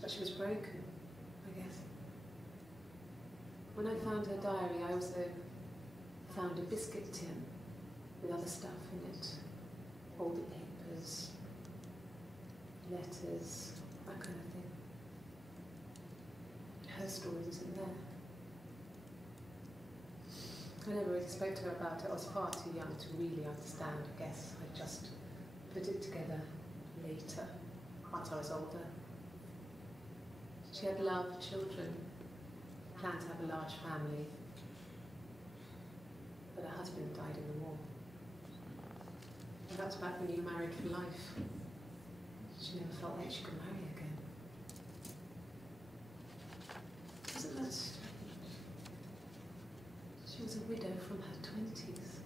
But she was broken, I guess. When I found her diary, I also found a biscuit tin with other stuff in it. Older papers, letters, that kind of thing. Her story wasn't there. I never really spoke to her about it. I was far too young to really understand, I guess. I just put it together later, once I was older. She had loved children, planned to have a large family, but her husband died in the war. And that's back when you married for life. She never felt like she could marry again. Isn't that strange? She was a widow from her 20s.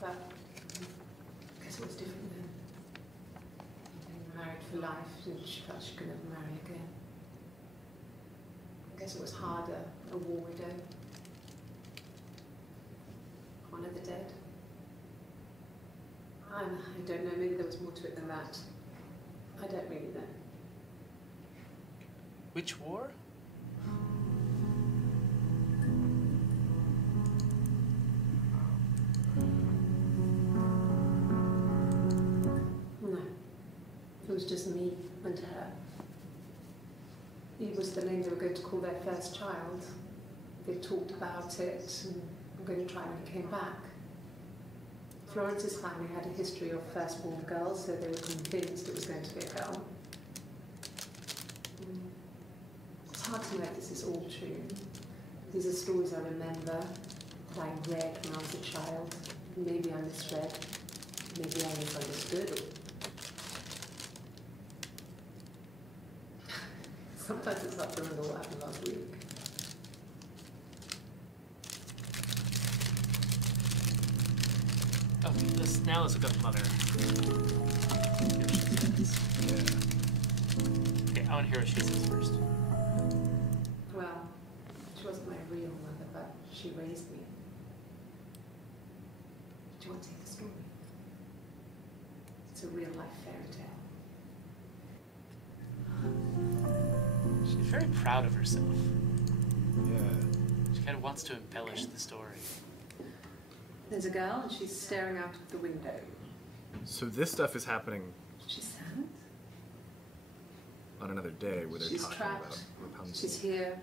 But I guess it was different then. Being married for life, and she felt she could never marry again. I guess it was harder, a war widow. One of the dead. I don't know, maybe there was more to it than that. I don't really know. Which war? No. It was just me and her. It was the name they were going to call their first child. They talked about it and were going to try when he came back. Florence's family had a history of firstborn girls, so they were convinced it was going to be a girl. It's hard to know if this is all true. These are stories I remember, that I read when I was a child. Maybe I misread, maybe I misunderstood. Sometimes it's hard to remember what happened last week. Okay, now let's look up mother. Yeah. Okay, I want to hear what she says first. Well, she wasn't my real mother, but she raised me. Do you want to hear the story? It's a real life fairy tale. She's very proud of herself. Yeah. She kind of wants to embellish the story. There's a girl and she's staring out of the window. So this stuff is happening She's sad. on another day where they're She's talking trapped. about Rapunzel. She's here.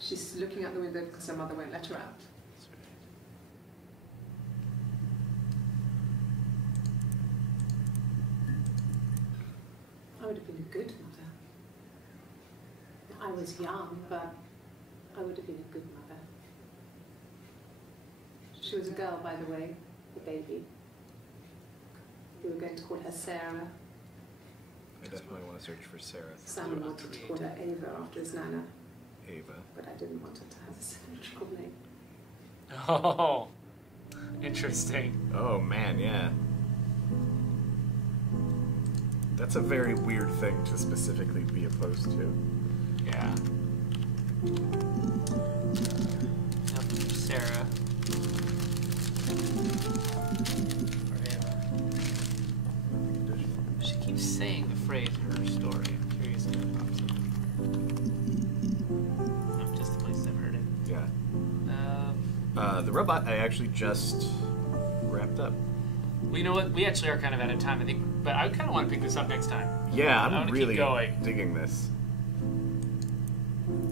She's looking out the window because her mother won't let her out. I would have been a good mother. I was young, but I would have been a good mother. She was a girl, by the way, the baby. We were going to call her Sarah. I definitely want to search for Sarah. Sam wanted to call her Ava after his nana, Ava. but I didn't want her to have a symmetrical name. Oh, interesting. Oh man, yeah. That's a very weird thing to specifically be opposed to. Yeah. Sarah. Or Ava. She keep keeps saying the phrase "her story." I'm curious if that pops up. No, just the places I've heard it. Yeah. The robot I actually just wrapped up. Well, you know what? We actually are kind of out of time, I think, but I kind of want to pick this up next time. Yeah, I I'm wanna really keep going. digging this.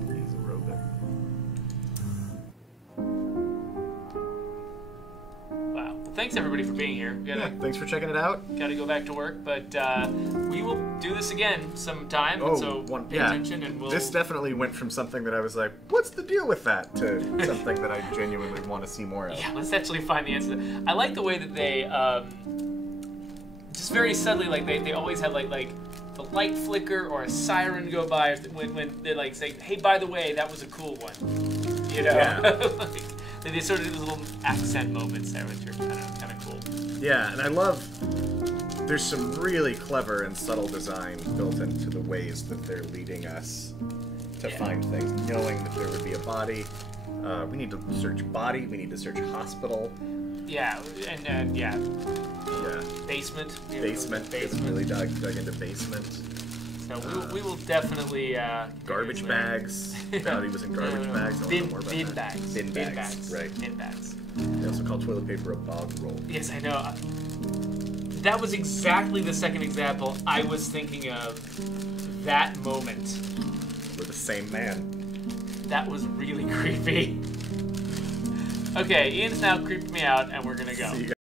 He's a robot. Wow. Well, thanks everybody for being here. We Yeah, thanks for checking it out. gotta go back to work, but we will do this again sometime. Oh, so pay attention, and we'll. This definitely went from something that I was like, what's the deal with that, to something that I genuinely want to see more of. Yeah, let's actually find the answer. I like the way that they just very subtly, like they always have like the light flicker or a siren go by, or when they're like saying, "Hey, by the way, that was a cool one," you know. Yeah. Like, they sort of do those little accent moments there, which are kind of cool. Yeah, and I love, there's some really clever and subtle design built into the ways that they're leading us to find things, knowing that there would be a body. We need to search body, we need to search hospital. Yeah, and yeah. Yeah. Basement. Basement. Really dug into basement. So we will definitely Garbage bags. Body was in garbage bags. I wanna know more about bin that. bags. Bin bags. Right. Bin bags. They also call toilet paper a bog roll. Yes, I know. That was exactly the second example I was thinking of. That moment. We're the same man. That was really creepy. Okay, Ian's now creeping me out, and we're gonna go. See you guys.